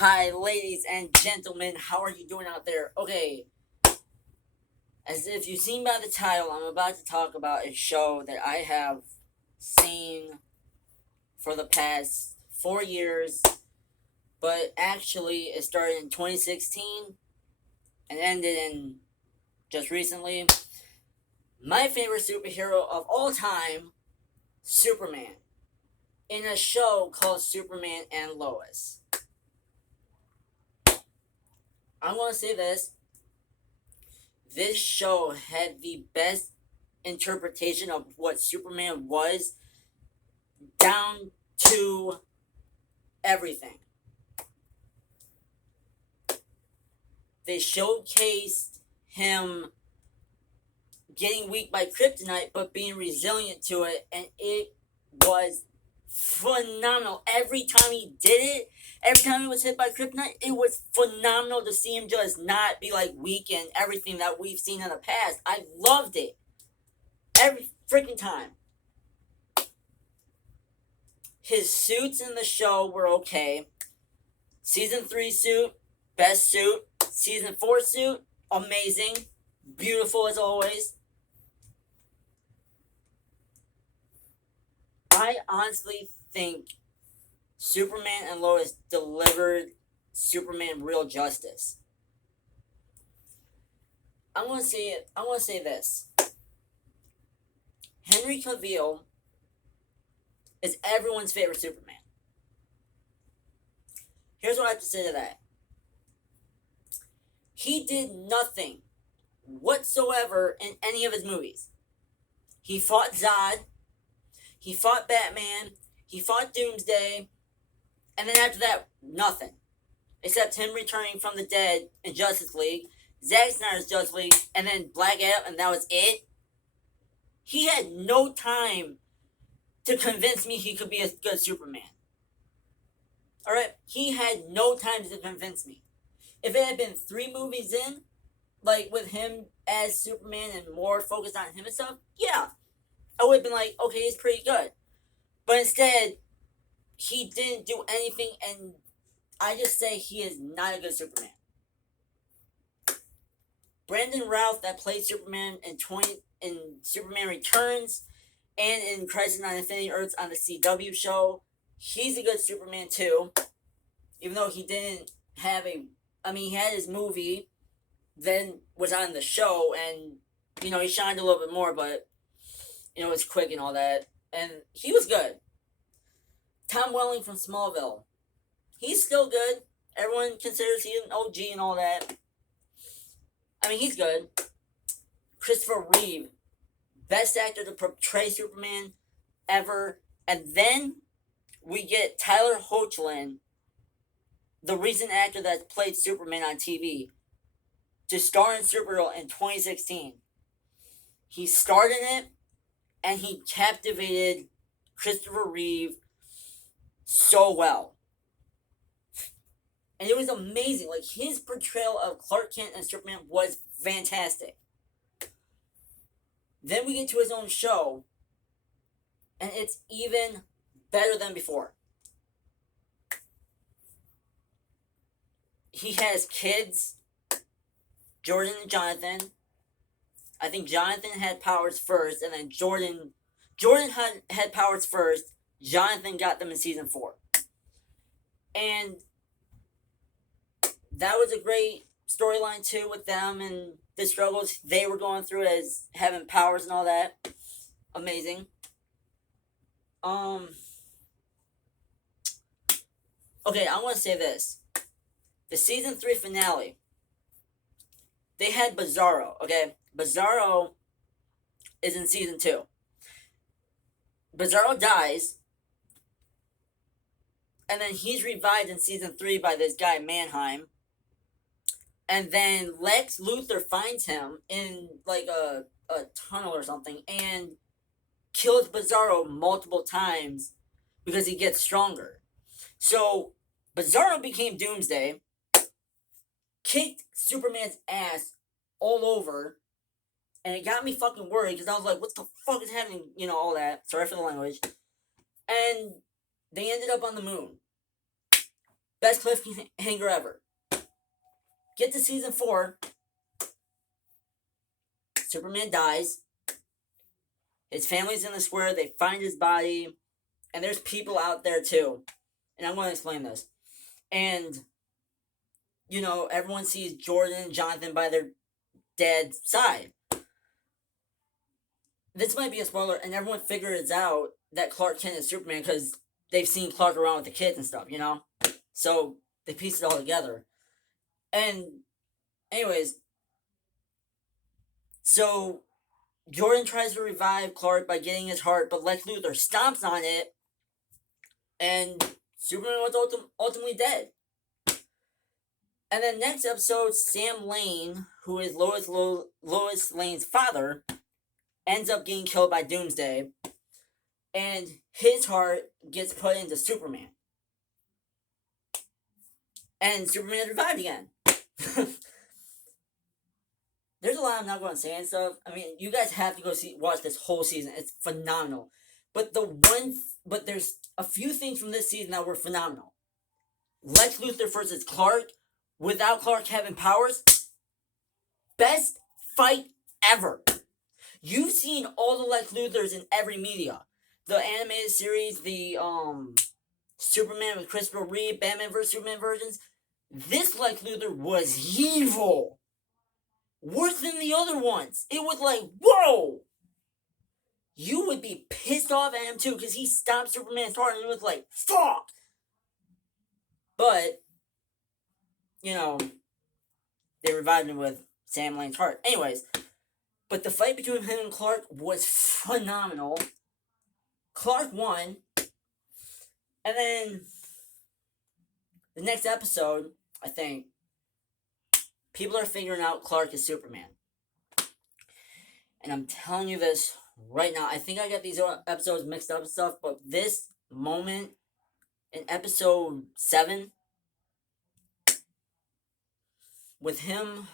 Hi, ladies and gentlemen, how are you doing out there? Okay, as if you've seen by the title, I'm about to talk about a show that I have seen for the past 4 years, but actually it started in 2016 and ended in just recently. My favorite superhero of all time, Superman, in a show called Superman and Lois. I'm gonna say this show had the best interpretation of what Superman was down to everything. They showcased him getting weak by kryptonite but being resilient to it, and it was phenomenal. Every time he did it, every time he was hit by kryptonite, it was phenomenal to see him just not be like weak and everything that we've seen in the past. I loved it every freaking time. His suits in the show were okay. Season 3 suit, best suit. Season 4 suit, amazing. Beautiful as always. I honestly think Superman and Lois delivered Superman real justice. I'm gonna say this. Henry Cavill is everyone's favorite Superman. Here's what I have to say to that. He did nothing whatsoever in any of his movies. He fought Zod, he fought Batman, he fought Doomsday, and then after that, nothing. Except him returning from the dead in Justice League, Zack Snyder's Justice League, and then Black Adam, and that was it. He had no time to convince me he could be a good Superman. Alright? He had no time to convince me. If it had been 3 movies in, like with him as Superman and more focused on him and stuff, yeah, I would have been like, okay, he's pretty good. But instead, he didn't do anything, and I just say he is not a good Superman. Brandon Routh, that played Superman in Superman Returns and in Crisis on Infinite Earths on the CW show, he's a good Superman too. Even though he didn't have he had his movie, then was on the show, and he shined a little bit more, but it's quick and all that, and he was good. Tom Welling from Smallville, he's still good. Everyone considers he's an OG and all that. He's good. Christopher Reeve, best actor to portray Superman ever. And then we get Tyler Hoechlin, the recent actor that played Superman on TV, to star in Supergirl in 2016. He starred in it, and he captivated Christopher Reeve so well. And it was amazing. Like, his portrayal of Clark Kent and Superman was fantastic. Then we get to his own show, and it's even better than before. He has kids, Jordan and Jonathan. I think Jonathan had powers first, and then Jordan had powers first. Jonathan got them in season 4. And that was a great storyline too, with them and the struggles they were going through as having powers and all that. Amazing. Okay, I want to say this. The season 3 finale, they had Bizarro, okay? Bizarro is in season 2. Bizarro dies, and then he's revived in season 3 by this guy, Mannheim. And then Lex Luthor finds him in like a tunnel or something and kills Bizarro multiple times because he gets stronger. So Bizarro became Doomsday, kicked Superman's ass all over, and it got me fucking worried because I was like, what the fuck is happening? All that. Sorry for the language. And they ended up on the moon. Best cliffhanger ever. Get to season 4. Superman dies. His family's in the square. They find his body. And there's people out there too. And I'm going to explain this. And, everyone sees Jordan and Jonathan by their dad's side. This might be a spoiler, and everyone figures out that Clark Kent is Superman because they've seen Clark around with the kids and stuff, So they piece it all together. And, anyways, so Jordan tries to revive Clark by getting his heart, but Lex Luthor stomps on it, and Superman was ultimately dead. And then next episode, Sam Lane, who is Lois Lane's father, ends up getting killed by Doomsday, and his heart gets put into Superman. And Superman is revived again. There's a lot I'm not going to say and stuff. I mean, you guys have to go watch this whole season. It's phenomenal. But there's a few things from this season that were phenomenal. Lex Luthor versus Clark, without Clark having powers, best fight ever. You've seen all the Lex Luthors in every media. The animated series, the Superman with Christopher Reeve, Batman vs. Superman versions. This Lex Luthor was evil. Worse than the other ones. It was like, whoa! You would be pissed off at him too, because he stopped Superman's heart and it was like, fuck! But, they revived him with Sam Lane's heart. Anyways, but the fight between him and Clark was phenomenal. Clark won. And then the next episode, I think, people are figuring out Clark is Superman. And I'm telling you this right now. I think I got these episodes mixed up and stuff, but this moment in episode 7 with him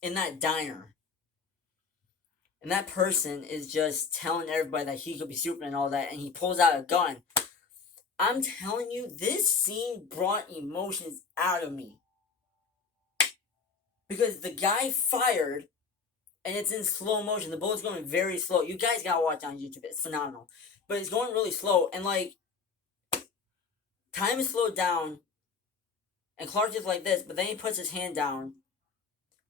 in that diner, and that person is just telling everybody that he could be Superman and all that, and he pulls out a gun. I'm telling you, this scene brought emotions out of me. Because the guy fired, and it's in slow motion. The bullet's going very slow. You guys gotta watch it on YouTube. It's phenomenal. But it's going really slow, and time is slowed down, and Clark is like this, but then he puts his hand down,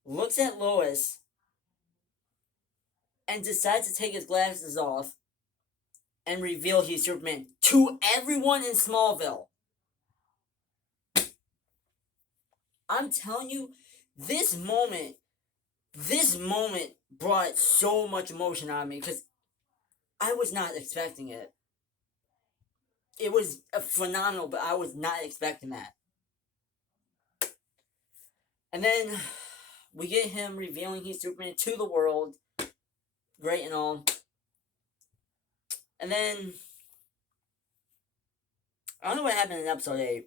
looks at Lois, and decides to take his glasses off and reveal he's Superman to everyone in Smallville. I'm telling you, this moment brought so much emotion out of me because I was not expecting it. It was phenomenal, but I was not expecting that. And then we get him revealing he's Superman to the world. Great and all. And then I don't know what happened in episode 8.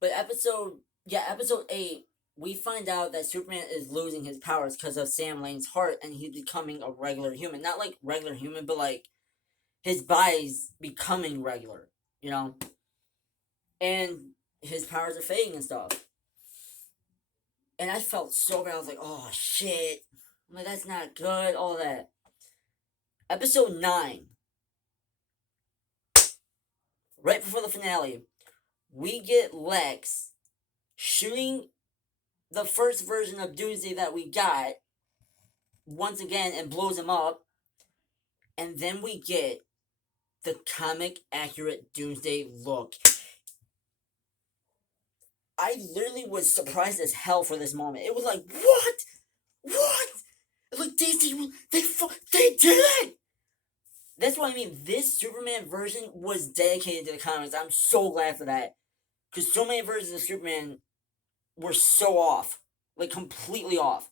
But episode 8, we find out that Superman is losing his powers because of Sam Lane's heart, and he's becoming a regular human. Not like regular human, but his body's becoming regular, And his powers are fading and stuff. And I felt so bad. I was like, oh shit. I'm like, that's not good, all that. Episode 9. Right before the finale, we get Lex shooting the first version of Doomsday that we got once again and blows him up. And then we get the comic accurate Doomsday look. I literally was surprised as hell for this moment. It was like, what? Like, they did it! That's what I mean. This Superman version was dedicated to the comics. I'm so glad for that. Because so many versions of Superman were so off. Like, completely off.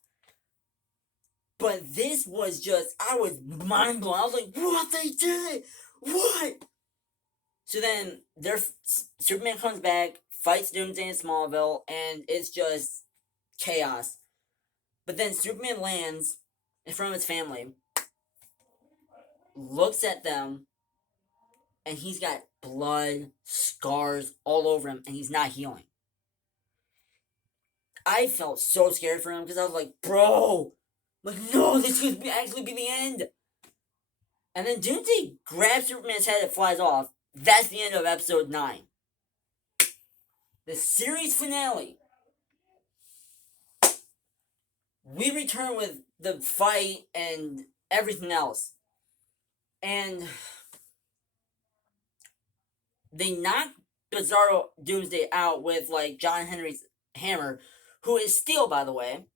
But this was just, I was mind blown. I was like, what? They did it! What? So then, Superman comes back, fights Doomsday in Smallville, and it's just chaos. But then Superman lands in front of his family, looks at them, and he's got blood, scars all over him, and he's not healing. I felt so scared for him because I was like, bro, like, no, this could actually be the end. And then Doomsday grabs Superman's head and flies off. That's the end of episode 9. The series finale. We return with the fight and everything else. And they knock Bizarro Doomsday out with, like, John Henry's hammer, who is steel, by the way.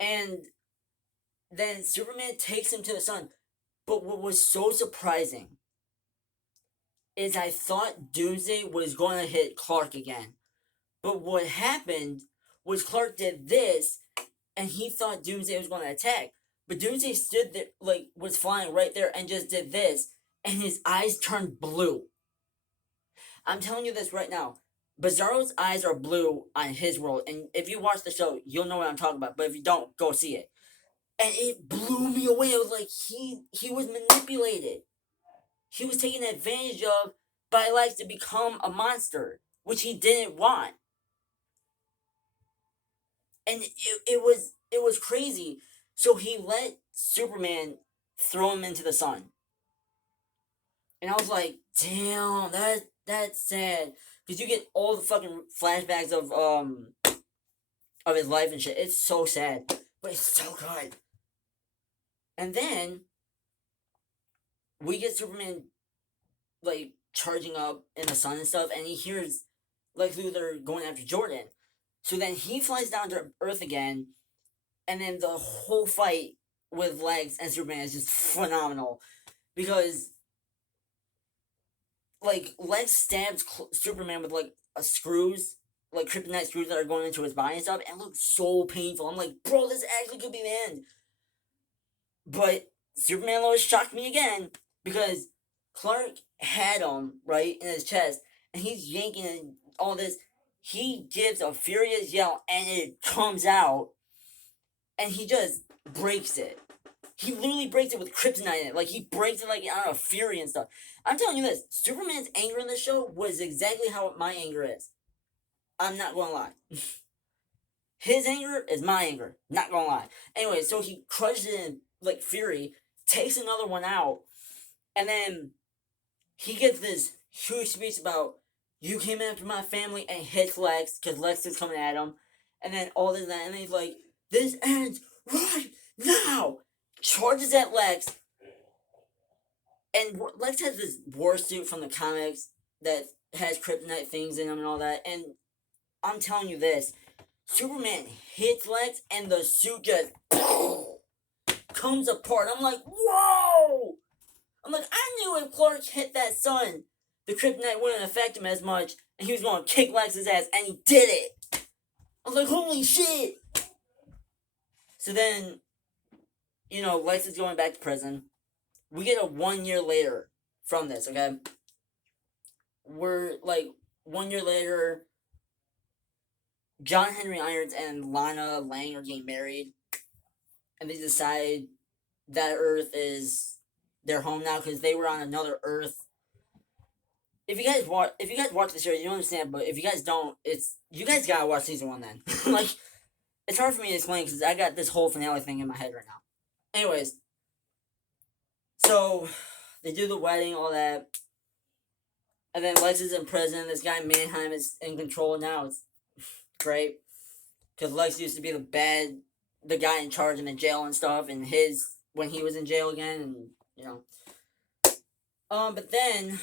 And then Superman takes him to the sun. But what was so surprising is I thought Doomsday was going to hit Clark again. But what happened was Clark did this, and he thought Doomsday was going to attack. But Doomsday stood there, like, was flying right there and just did this, and his eyes turned blue. I'm telling you this right now. Bizarro's eyes are blue on his world, and if you watch the show, you'll know what I'm talking about. But if you don't, go see it. And it blew me away. It was like he was manipulated. He was taken advantage of by Lex to become a monster, which he didn't want. And it was crazy. So he let Superman throw him into the sun. And I was like, damn, that's sad. Because you get all the fucking flashbacks of his life and shit. It's so sad. But it's so good. And then we get Superman, like, charging up in the sun and stuff, and he hears Lex Luthor going after Jordan. So then he flies down to Earth again, and then the whole fight with Lex and Superman is just phenomenal. Because, like, Lex stabs Superman with, like, screws, like kryptonite screws that are going into his body and stuff, and it looks so painful. I'm like, bro, this actually could be the end. But Superman Lois shocked me again, because Clark had him, right, in his chest, and he's yanking and all this. He gives a furious yell, and it comes out, and he just breaks it. He literally breaks it with kryptonite in it. Like, he breaks it, like, I don't know, fury and stuff. I'm telling you this, Superman's anger in this show was exactly how my anger is. I'm not gonna lie. His anger is my anger. Not gonna lie. Anyway, so he crushes it in, like, fury, takes another one out, and then he gets this huge speech about, you came after my family, and hits Lex, because Lex is coming at him, and then all this and that, and then he's like, this ends right now! Charges at Lex, and Lex has this war suit from the comics that has kryptonite things in them and all that, and I'm telling you this, Superman hits Lex, and the suit just comes apart. I'm like, whoa! I'm like, I knew if Clark hit that sun, the kryptonite wouldn't affect him as much, and he was going to kick Lex's ass, and he did it! I was like, holy shit! So then, you know, Lex is going back to prison. We get a 1 year later from this, okay? We're, like, 1 year later, John Henry Irons and Lana Lang are getting married, and they decide that Earth is their home now, because they were on another Earth. If you guys watch the series, you understand. But if you guys don't, you guys gotta watch season 1 then. Like, it's hard for me to explain because I got this whole finale thing in my head right now. Anyways, so they do the wedding, all that, and then Lex is in prison. This guy Mannheim is in control now. It's great because Lex used to be the guy in charge in the jail and stuff, and when he was in jail again, and you know. But then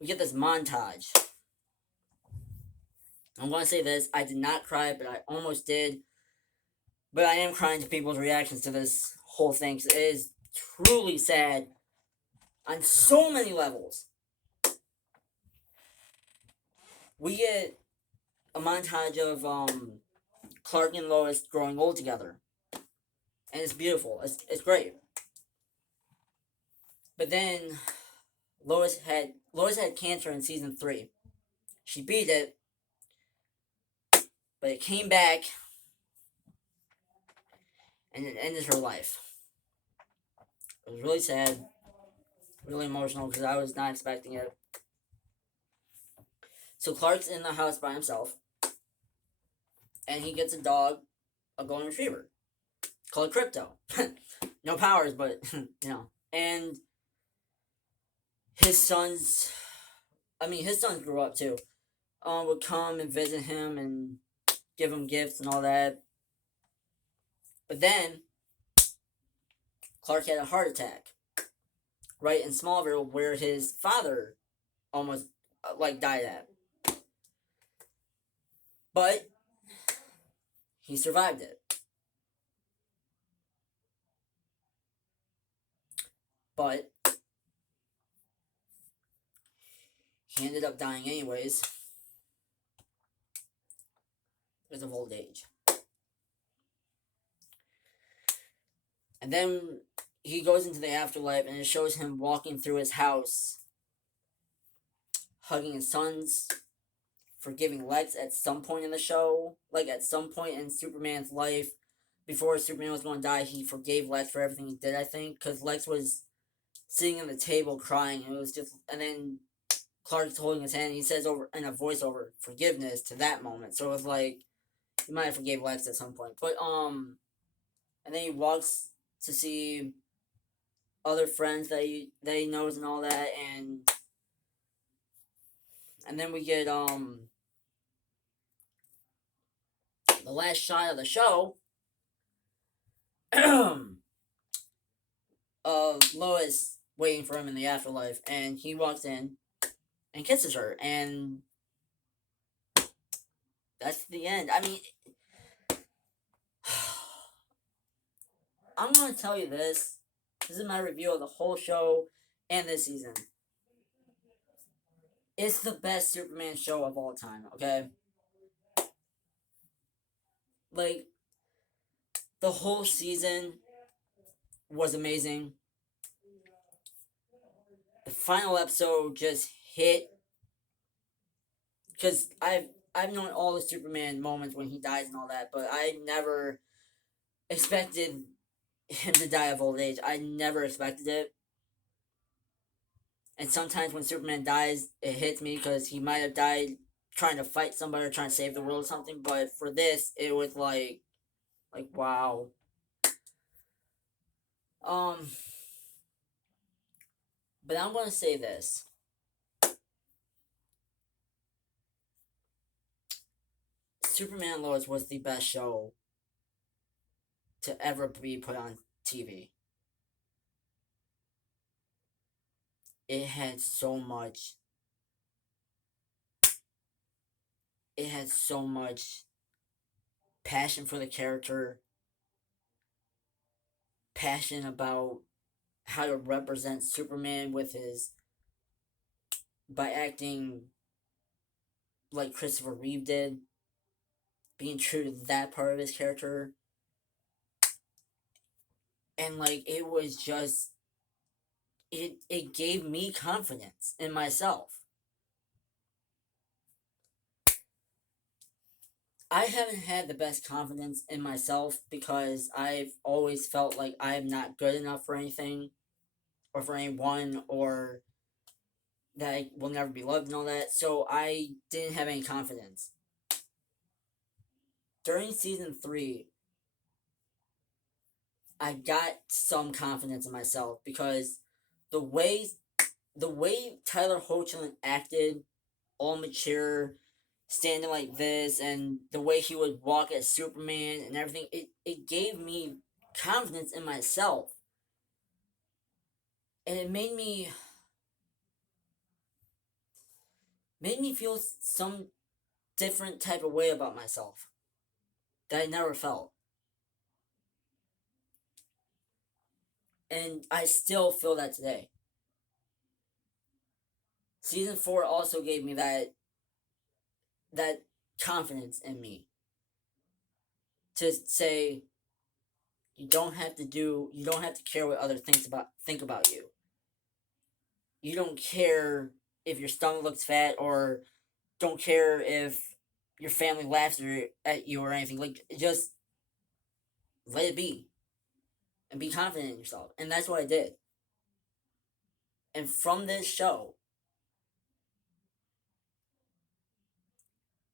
we get this montage. I'm going to say this, I did not cry, but I almost did. But I am crying to people's reactions to this whole thing, because it is truly sad on so many levels. We get a montage of Clark and Lois growing old together. And it's beautiful. It's great. But then Lois had cancer in season 3. She beat it, but it came back, and it ended her life. It was really sad. really emotional because I was not expecting it. So Clark's in the house by himself, and he gets a dog, a golden retriever, called Crypto. No powers, but And his sons, his sons grew up too. Would come and visit him and give him gifts and all that. But then Clark had a heart attack, right in Smallville, where his father almost died at. But he survived it. But he ended up dying anyways because of old age. And then he goes into the afterlife, and it shows him walking through his house, hugging his sons, forgiving Lex at some point in the show. Like, at some point in Superman's life, before Superman was going to die, he forgave Lex for everything he did, I think. Because Lex was sitting on the table crying, and it was just... And then Clark's holding his hand, and he says over in a voiceover, forgiveness to that moment. So it was like, he might have forgave Lex at some point. But, and then he walks to see other friends that he knows and all that, and then we get the last shot of the show of Lois waiting for him in the afterlife, and he walks in and kisses her, and that's the end. I mean, I'm gonna tell you this. This is my review of the whole show and this season. It's the best Superman show of all time, okay? Like, the whole season was amazing. The final episode just hit, because I've known all the Superman moments when he dies and all that, but I never expected him to die of old age. I never expected it. And sometimes when Superman dies, it hits me because he might have died trying to fight somebody or trying to save the world or something. But for this, it was like wow. But I'm gonna say this. Superman and Lois was the best show to ever be put on TV. It had so much. It had so much passion for the character, passion about how to represent Superman by acting like Christopher Reeve did, being true to that part of his character. And it was just, it gave me confidence in myself. I haven't had the best confidence in myself because I've always felt like I'm not good enough for anything or for anyone, or that I will never be loved and all that. So I didn't have any confidence. During season 3, I got some confidence in myself because the way Tyler Hoechlin acted, all mature, standing like this, and the way he would walk as Superman and everything, it gave me confidence in myself. And it made me feel some different type of way about myself that I never felt. And I still feel that today. Season 4 also gave me that confidence in me to say you don't have to care what others think about you. You don't care if your stomach looks fat, or don't care if your family laughs at you or anything. Just let it be and be confident in yourself. And that's what I did. And from this show,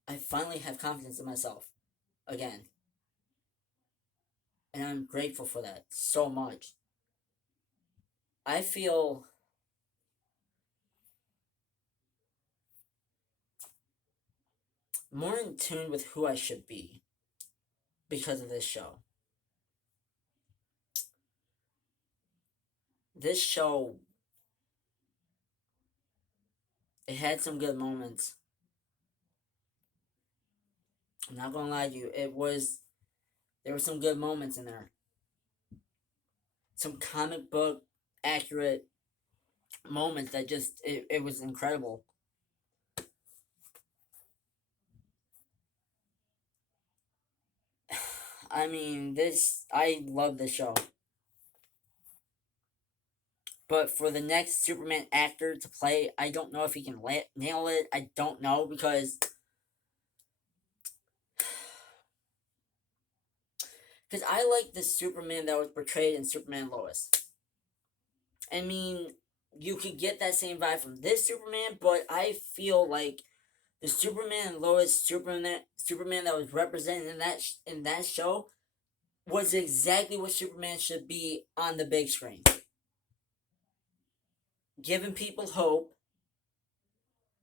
I finally have confidence in myself again. And I'm grateful for that so much. I feel more in tune with who I should be because of this show. This show, it had some good moments. I'm not gonna lie to you, there were some good moments in there. Some comic book accurate moments that it was incredible. I mean, I love this show. But for the next Superman actor to play, I don't know if he can nail it. I don't know because I like the Superman that was portrayed in Superman Lois. I mean, you could get that same vibe from this Superman, but I feel like the Superman and Lois Superman that was represented in that show was exactly what Superman should be on the big screen. Giving people hope,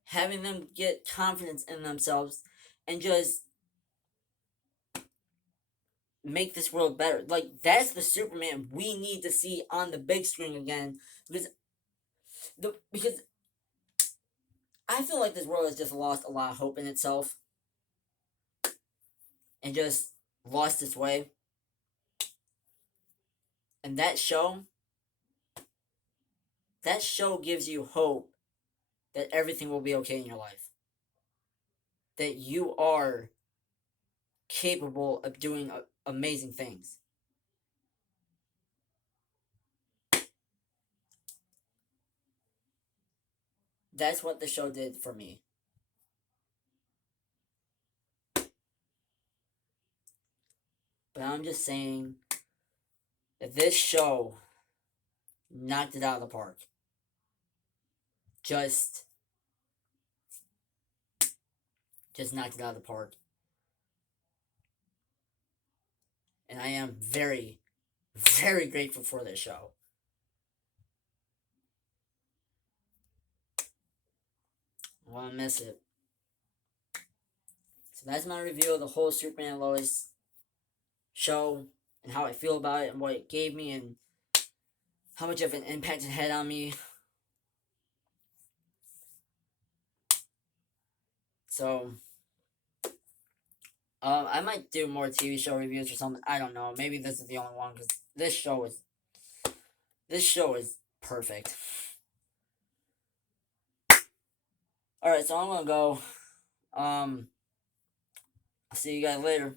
having them get confidence in themselves, and just make this world better. Like, that's the Superman we need to see on the big screen again. Because I feel like this world has just lost a lot of hope in itself. And just lost its way. And that show gives you hope that everything will be okay in your life. That you are capable of doing amazing things. That's what the show did for me. But I'm just saying that this show knocked it out of the park. Just knocked it out of the park. And I am very, very grateful for this show. I want to miss it. So that's my review of the whole Superman and Lois show and how I feel about it and what it gave me and how much of an impact it had on me. So, I might do more TV show reviews or something. I don't know. Maybe this is the only one because this show is perfect. All right, so I'm gonna go. I'll see you guys later.